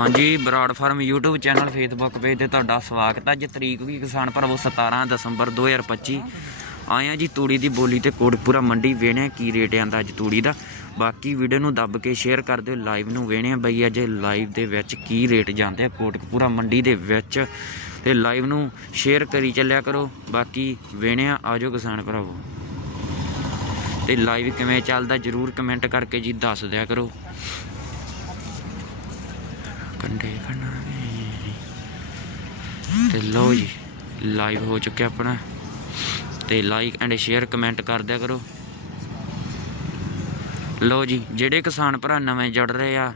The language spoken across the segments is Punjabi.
ਹਾਂਜੀ, Brar farm YouTube channel Facebook page ਤੇ ਤੁਹਾਡਾ ਸਵਾਗਤ ਹੈ। ਅੱਜ ਤਰੀਕ ਵੀ ਕਿਸਾਨ ਭਰਾਵੋ 17 ਦਸੰਬਰ 2025 ਆਏ ਆ ਜੀ ਤੂੜੀ ਦੀ ਬੋਲੀ ਤੇ ਕੋਟਪੂਰਾ ਮੰਡੀ। ਵੇਣੇ ਕੀ ਰੇਟ ਆਂਦਾ ਅੱਜ ਤੂੜੀ ਦਾ। ਬਾਕੀ ਵੀਡੀਓ ਨੂੰ ਦੱਬ ਕੇ ਸ਼ੇਅਰ ਕਰ ਦਿਓ ਲਾਈਵ ਨੂੰ ਵੇਣੇ ਆ ਬਈ ਅੱਜ ਲਾਈਵ ਦੇ ਵਿੱਚ ਕੀ ਰੇਟ ਜਾਂਦੇ ਆ ਕੋਟਕਪੂਰਾ ਮੰਡੀ ਦੇ ਵਿੱਚ। ਤੇ ਲਾਈਵ ਨੂੰ ਸ਼ੇਅਰ ਕਰੀ ਚੱਲਿਆ ਕਰੋ। ਬਾਕੀ ਵੇਣੇ ਆ ਆਜੋ ਕਿਸਾਨ ਭਰਾਵੋ। ਤੇ ਲਾਈਵ ਕਿਵੇਂ ਚੱਲਦਾ ਜਰੂਰ ਕਮੈਂਟ ਕਰਕੇ ਜੀ ਦੱਸ ਦਿਆ ਕਰੋ। ਕੰਡੇ ਖਣਾਵੇ ਤੇ ਲੋ ਜੀ ਲਾਈਵ ਹੋ ਚੁੱਕਿਆ ਆਪਣਾ। ਤੇ ਲਾਈਕ ਐਂਡ ਸ਼ੇਅਰ ਕਮੈਂਟ ਕਰ ਦਿਆ ਕਰੋ। ਲੋ ਜੀ, ਜਿਹੜੇ ਕਿਸਾਨ ਭਰਾ ਨਵੇਂ ਜੁੜ ਰਹੇ ਆ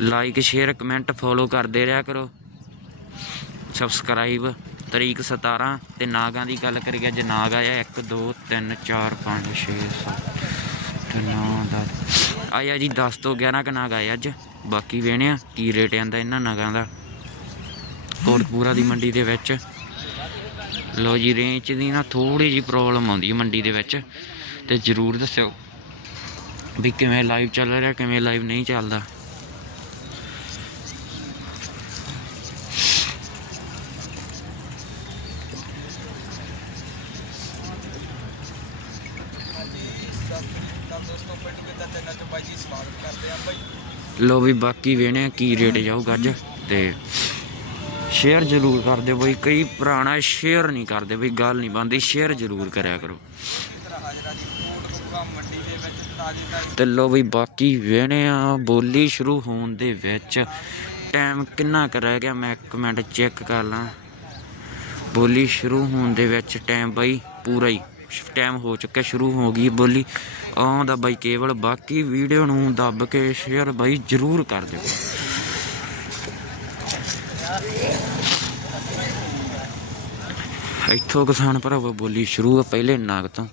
ਲਾਈਕ ਸ਼ੇਅਰ ਕਮੈਂਟ ਫੋਲੋ ਕਰਦੇ ਰਿਹਾ ਕਰੋ। ਸਬਸਕ੍ਰਾਈਬ ਤਰੀਕ 17 ਤੇ ਨਾਗਾਂ ਦੀ ਗੱਲ ਕਰੀਏ, ਅੱਜ ਨਾਗ ਆਇਆ 1 2 3 4 5 6 7 ਤੇ 9 10 ਆਇਆ ਜੀ 10 ਤੋਂ 11 ਕ ਨਾਗ ਆਏ ਅੱਜ। ਬਾਕੀ ਵੇਣੇ ਆ ਕੀ ਰੇਟ ਆਂਦਾ ਇਹਨਾਂ ਨਾਗਾਂ ਦਾ। ਕੋਟਪੂਰਾ ਦੀ ਮੰਡੀ ਦੇ ਵਿੱਚ। ਲੋ ਜੀ ਰੇਂਜ ਦੀ ਨਾ ਥੋੜੀ ਜੀ ਪ੍ਰੋਬਲਮ ਆਉਂਦੀ ਹੈ ਮੰਡੀ ਦੇ ਵਿੱਚ। ਤੇ ਜਰੂਰ ਦੱਸਿਓ ਵੀ ਕਿਵੇਂ ਲਾਈਵ ਚੱਲ ਰਿਹਾ, ਕਿਵੇਂ ਲਾਈਵ ਨਹੀਂ ਚੱਲਦਾ। ਦੋਸਤੋ, ਪਿੰਡ ਕਿੱਦਾਂ ਚੈਨਲ 'ਚ ਬਾਈ ਜੀ ਸਵਾਗਤ ਕਰਦੇ ਆ ਬਾਈ ਲੋ ਵੀ ਬਾਕੀ ਵੇਣੇ ਆ ਕੀ ਰੇਟ ਜਾਊਗਾ ਅੱਜ ਤੇ ਸ਼ੇਅਰ ਜ਼ਰੂਰ ਕਰ ਦਿਓ ਬਈ, ਕਈ ਪੁਰਾਣਾ ਸ਼ੇਅਰ ਨਹੀਂ ਕਰਦੇ ਬਈ, ਗੱਲ ਨਹੀਂ ਬੰਦੀ ਸ਼ੇਅਰ ਜ਼ਰੂਰ ਕਰਿਆ ਕਰੋ। ਤੇ ਲੋ ਬਈ ਬਾਕੀ ਵੇਣੇ ਆ ਬੋਲੀ ਸ਼ੁਰੂ ਹੋਣ ਦੇ ਵਿੱਚ ਟਾਈਮ ਕਿੰਨਾ ਕੁ ਰਹਿ ਗਿਆ, ਮੈਂ ਇੱਕ ਮਿੰਟ ਚੈੱਕ ਕਰ ਲਾਂ। ਬੋਲੀ ਸ਼ੁਰੂ ਹੋਣ ਦੇ ਵਿੱਚ ਟਾਈਮ ਬਈ ਪੂਰਾ ਹੀ ਟਾਈਮ ਹੋ ਚੁੱਕਿਆ, ਸ਼ੁਰੂ ਹੋ ਗਈ ਬੋਲੀ। ਆਉਂਦਾ ਬਾਈ ਕੇਵਲ, ਬਾਕੀ ਵੀਡੀਓ ਨੂੰ ਦੱਬ ਕੇ ਸ਼ੇਅਰ ਬਾਈ ਜ਼ਰੂਰ ਕਰ ਦਿਓ। ਇੱਥੋਂ ਕਿਸਾਨ ਭਰਾਵੋ, ਬੋਲੀ ਸ਼ੁਰੂ ਆ ਪਹਿਲੇ ਨਾਗ ਤੋਂ।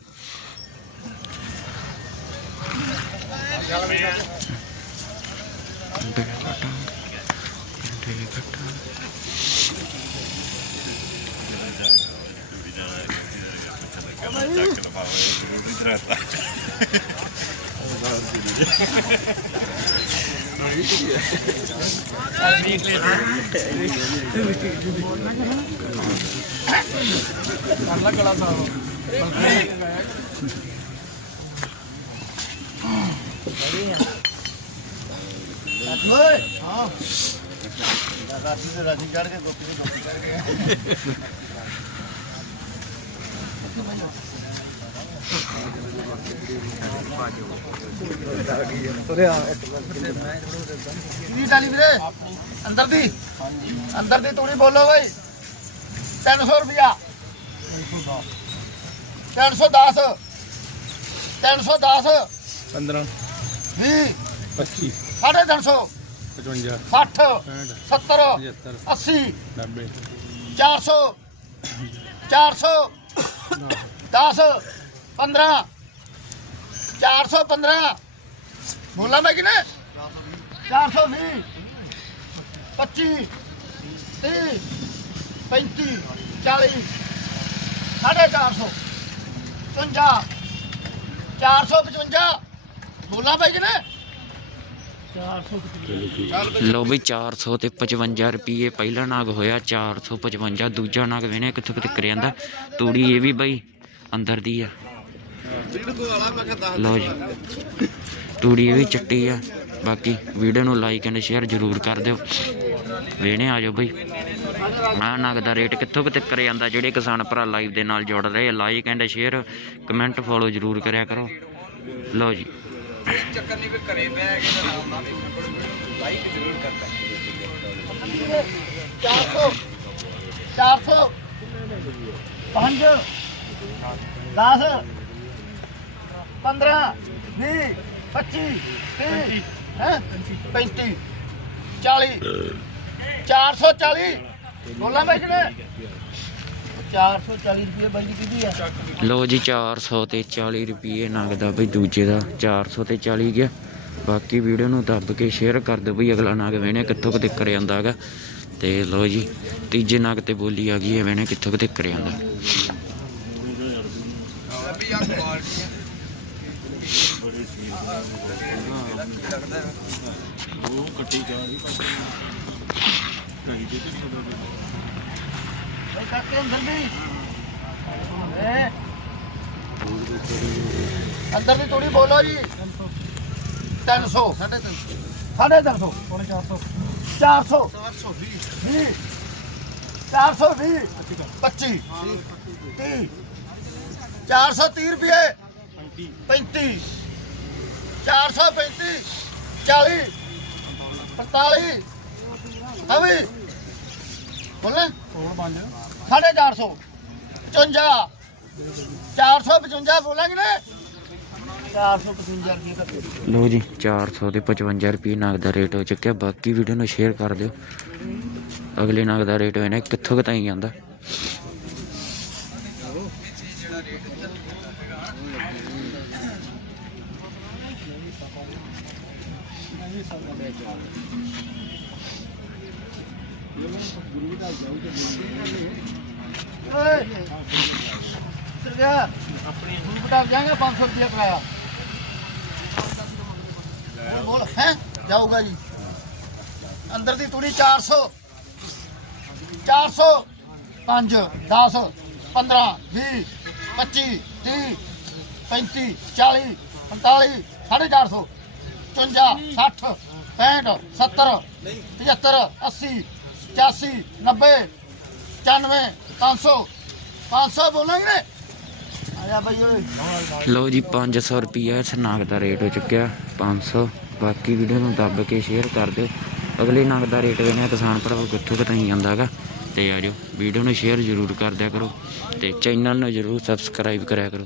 ਕਰ ਲਾ ਕਲਾ ਸਾਹਿਬ ਓਏ। ਹਾਂ ਰਾਤੀ ਤੇ ਰਾਤੀ ਚੜ ਕੇ ਗੋਪੀ ਤੇ ਗੋਪੀ ਚੜ ਕੇ ਕਿੰਨੀ ਟਾਲੀ ਵੀਰੇ ਅੰਦਰ ਦੀ। ਅੰਦਰ ਦੀ ਤੂੜੀ ਬੋਲੋ ਬਈ। 300 ਰੁਪਿਆ 310 310 15 20 25 ਸਾਢੇ 300 55 60 70 75 80 90 400 400 10 15 415 ਬੋਲਾਂ ਮੈਂ ਕਿਨੇ 420 25 30 35 40 ਸਾਢੇ 400 55 455 ਬੋਲਾਂ ਮੈਂ ਕਿਨੇ ਲੋ ਵੀ 400 ਤੇ 55 ਰੁਪਏ ਪਹਿਲਾ ਨਾਗ ਹੋਇਆ 455 ਦੂਜਾ ਨਾਗ ਵੇਣੇ ਕਿੱਥੋਂ ਕਿਤੇ ਕਰ ਜਾਂਦਾ ਤੂੜੀ ਇਹ ਵੀ ਬਈ ਅੰਦਰ ਦੀ ਆ। ਲਓ ਜੀ। ਤੂੜੀ ਇਹ ਵੀ ਚੱਟੀ ਆ। ਬਾਕੀ ਵੀਡੀਓ ਨੂੰ ਲਾਈਕ ਐਂਡ ਸ਼ੇਅਰ ਜ਼ਰੂਰ ਕਰ ਦਿਓ। ਵੇਣੇ ਆ ਜਾਓ ਬਈ। ਆ ਨਗ ਦਾ ਰੇਟ ਕਿੱਥੋਂ ਕਿਤੇ ਕਰ ਜਾਂਦਾ? ਜਿਹੜੇ ਕਿਸਾਨ ਭਰਾ ਲਾਈਵ ਦੇ ਨਾਲ ਜੁੜ ਰਹੇ like and share comment follow ਜ਼ਰੂਰ ਕਰਿਆ ਕਰੋ। ਲਓ ਜੀ। ਚੱਕਰ ਨਹੀਂ ਵੀ ਘਰੇ ਬਹਿ ਕੇ ਆਰਾਮ ਨਾਲ ਲਾਈਕ ਜ਼ਰੂਰ ਕਰਦਾ 400 400 5 10 15 20 25 30 ਹੈ? 35 40 440 ਬੋਲਾਂ ਬਾਈ ਜੀ ਨੇ 440 ਰੁਪਏ ਬਾਈ ਜੀ ਕਿਹਦੀ ਆ? ਲੋ ਜੀ 400 ਤੇ 40 ਰੁਪਏ ਨਗਦਾ ਬਈ ਦੂਜੇ ਦਾ। 400 ਤੇ 40 ਗਿਆ। ਬਾਕੀ ਵੀਡੀਓ ਨੂੰ ਦੱਬ ਕੇ ਸ਼ੇਅਰ ਕਰ ਦਿਓ ਬਈ, ਅਗਲਾ ਨਗ ਵੇਣੇ ਕਿੱਥੋਂ ਕਿਤੇ ਕਰ ਜਾਂਦਾ ਹੈਗਾ। ਤੇ ਲੋ ਜੀ, ਤੀਜੇ ਨਗ ਤੇ ਬੋਲੀ ਆ ਗਈ ਹੈ ਵੇਣੇ ਕਿੱਥੋਂ ਕਿਤੇ ਕਰ ਜਾਂਦਾ ਵੀ ਆ ਕੁਆਲਿਟੀ ਉਹ ਬਈ ਕਾਕੇ ਅੰਦਰ ਦੀ ਏ ਅੰਦਰ ਦੀ ਤੋੜੀ ਬੋਲੋ ਜੀ 300 350 350 400 420 420 25 30 430 ਰੁਪਏ। 35 435 40 45 ਅਵੇ ਬੋਲੇ ਸਾਢੇ 400 55 455 ਬੋਲਾਂਗੇ ਨਾ 455 ਰੁਪਏ ਦਾ ਦੇ ਦਿਓ। ਲਓ ਜੀ 400 ਤੇ 55 ਰੁਪਏ ਨਗਦ ਦਾ ਰੇਟ ਹੋ ਚੁੱਕਿਆ। ਬਾਕੀ ਵੀਡੀਓ ਨੂੰ ਸ਼ੇਅਰ ਕਰ ਦਿਓ। ਅਗਲੇ ਨਗਦ ਦਾ ਰੇਟ ਹੋਇਆ ਕਿੱਥੋਂ ਕੁ ਤਾਈਂ ਜਾਂਦਾ ਓਏ ਚਲ ਗਿਆ ਆਪਣੀ ਹੁਣ ਬਤਾ ਜਾਏਗਾ 500 ਰੁਪਏ ਕਰਾਇਆ ਬੋਲ ਹੈ ਜਾਊਗਾ ਜੀ ਅੰਦਰ ਦੀ ਤੂੜੀ 400 400 5 10 15 20 25 30 35 40 45 450 55 60 65 70 75 80 85 90 95 500 500 ਬੋਲਾਂਗੇ ਨੇ ਆਇਆ ਬਈ ਓਏ। ਲਓ ਜੀ 500 ਰੁਪਿਆ ਇਸ ਨਾਗ ਦਾ ਰੇਟ ਹੋ ਚੁੱਕਿਆ। 500 ਬਾਕੀ ਵੀਡੀਓ ਨੂੰ ਦੱਬ ਕੇ ਸ਼ੇਅਰ ਕਰ ਦਿਓ। ਅਗਲੇ ਨਾਗ ਦਾ ਰੇਟ ਵੇਖਣਾ ਕਿਸਾਨ ਭਰਾਵੋ, ਕਿੱਥੋਂ ਕੁ ਤਾਈਂ ਜਾਂਦਾਗਾ ਤੇ ਆਜੋ ਵੀਡੀਓ ਨੂੰ ਸ਼ੇਅਰ ਜ਼ਰੂਰ ਕਰ ਦਿਆ ਕਰੋ। ਤੇ ਚੈਨਲ ਨੂੰ ਜ਼ਰੂਰ ਸਬਸਕ੍ਰਾਈਬ ਕਰਿਆ ਕਰੋ।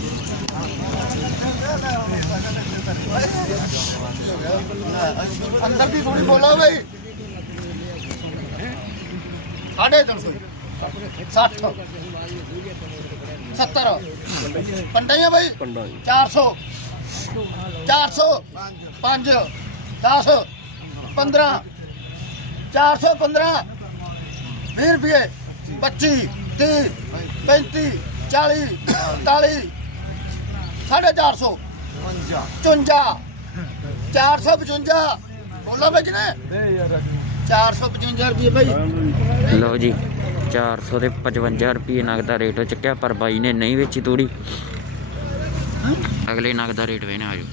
ਅੰਦਰ ਦੀ ਥੋੜੀ ਬੋਲੋ ਬਈ ਸਾਢੇ ਤਿੰਨ ਸੌ 60 70 ਪੰਡਾਈਆਂ ਬਈ 400 400 5 10 15 415 20 ਰੁਪਏ 25 30 35 40 45 ਸਾਢੇ 400 55 455 ਬੋਲਾ ਬਈ ਕਿਨੇ 455 ਰੁਪਏ ਭਾਈ ਲਓ ਜੀ 400 ਤੇ 55 ਰੁਪਏ ਨਗਦ ਦਾ ਰੇਟ ਹੋ ਚੁੱਕਿਆ ਪਰ ਬਾਈ ਨੇ ਨਹੀਂ ਵੇਚੀ ਤੂੜੀ। ਅਗਲੇ ਨਗਦ ਦਾ ਰੇਟ ਵੇਣਾ ਆਜੋ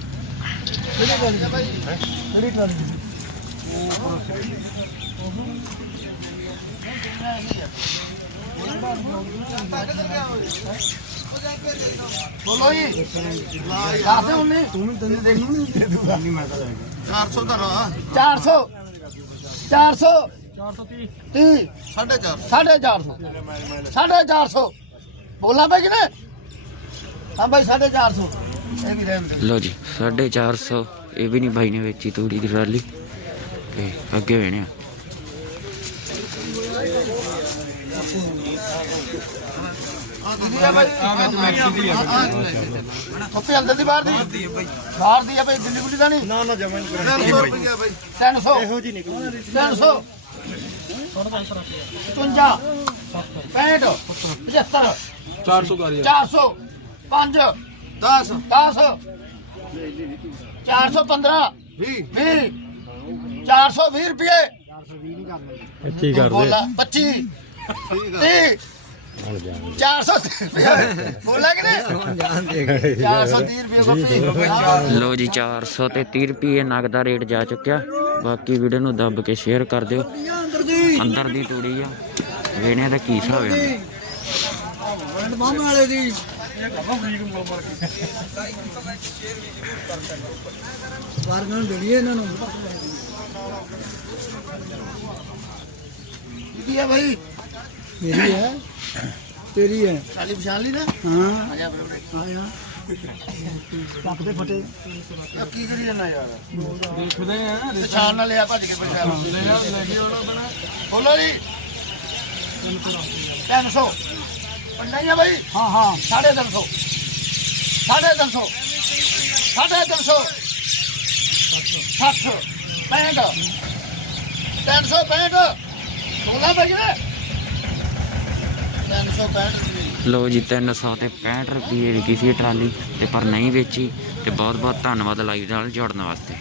ਬੋਲੋ ਜੀ। ਦੱਸਦੇ ਹੁੰਨੇ ਤੂੰ ਵੀ ਤੈਨੂੰ ਤੈਨੂੰ ਨਹੀਂ ਦੇ ਦੂਗਾ 400 ਦਾ ਲਾ। 400 400 430 450 450 450 ਬੋਲਾਂ ਬਈ ਕਿਨੇ ਹਾਂ ਭਾਈ 450 ਇਹ ਵੀ ਰਹਿਣ ਦੇ। ਲਓ ਜੀ 450 ਇਹ ਵੀ ਨਹੀਂ ਬਾਈ ਨੇ ਵੇਚੀ ਤੂੜੀ ਦੀ ਟਰਾਲੀ। ਤੇ ਅੱਗੇ ਵੇਣੇ ਦੀਦੀ ਆ ਭਾਈ ਆ ਮੈਂ ਮੈਕਸੀ ਦੀ ਆ ਅੰਦਰ ਦੀ ਬਾਹਰ ਦੀ? ਬਾਹਰ ਦੀ ਆ ਭਾਈ ਦਿੱਲੀ ਗੁੱਲੀ ਦਾ ਨਹੀਂ? ਨਾ ਨਾ ਜਮਨ 300 ਰੁਪਏ ਭਾਈ 300 ਇਹੋ ਜੀ ਨਿਕਲ 300 55 65 75 400 ਕਰ 400 5 10 10 415 20 20 420 ਰੁਪਏ ਕੀ ਬੋਲਾ 25 30 430 ਰੁਪਏ। ਬੋਲਾ ਕਿ ਨਹੀਂ? 430 ਰੁਪਏ ਬੱਪੀ ਲਓ ਜੀ 400 ਤੇ 30 ਰੁਪਏ ਨਗਦ ਦਾ ਰੇਟ ਜਾ ਚੁੱਕਿਆ। ਬਾਕੀ ਵੀਡੀਓ ਨੂੰ ਦੱਬ ਕੇ ਸ਼ੇਅਰ ਕਰ ਦਿਓ। ਅੰਦਰ ਦੀ ਤੂੜੀ ਆ। ਵੇਣੇ ਦਾ ਕੀ ਹਿਸਾਬ ਆ? ਮਾਮਾ ਵਾਲੇ ਦੀ ਵਾਰਨਾਂ ਨੂੰ ਦੇਣੀ ਇਹਨਾਂ ਨੂੰ ਹੈ ਭਾਈ ਮੇਰੀ ਹੈ ਤੇਰੀ ਹੈ। ਸਾਲੀ ਪਛਾਣ ਲਈ ਨਾ? ਹਾਂ। ਆ ਜਾ ਬੜੇ ਆਇਆ ਚੱਕ ਦੇ ਫਟੇ। ਕੀ ਕਰੀ ਜਾਂਦਾ ਯਾਰ? ਦੇਖਦੇ ਆ। ਪਛਾਣ ਨਾਲ ਲਿਆ ਭੱਜ ਕੇ ਪਛਾਣ ਲੈ ਜਾ ਲੈ ਕੇ ਆਉਣਾ ਪੈਣਾ। ਬੋਲੋ ਜੀ 300 ਨਹੀਂ ਆ ਭਾਈ ਹਾਂ ਹਾਂ। 350 350 350 60 65 365 ਬੋਲਾ ਭਾਈ ਨੇ 365 ਰੁਪਏ ਲੋ ਜੀ 300 ਤੇ 65 ਰੁਪਏ ਵਿਕੀ ਸੀ ਟਰਾਲੀ ਤੇ ਪਰ ਨਹੀਂ ਵੇਚੀ ਤੇ ਬਹੁਤ ਬਹੁਤ ਧੰਨਵਾਦ ਲਾਈਵ ਨਾਲ ਜੁੜਨ ਵਾਸਤੇ।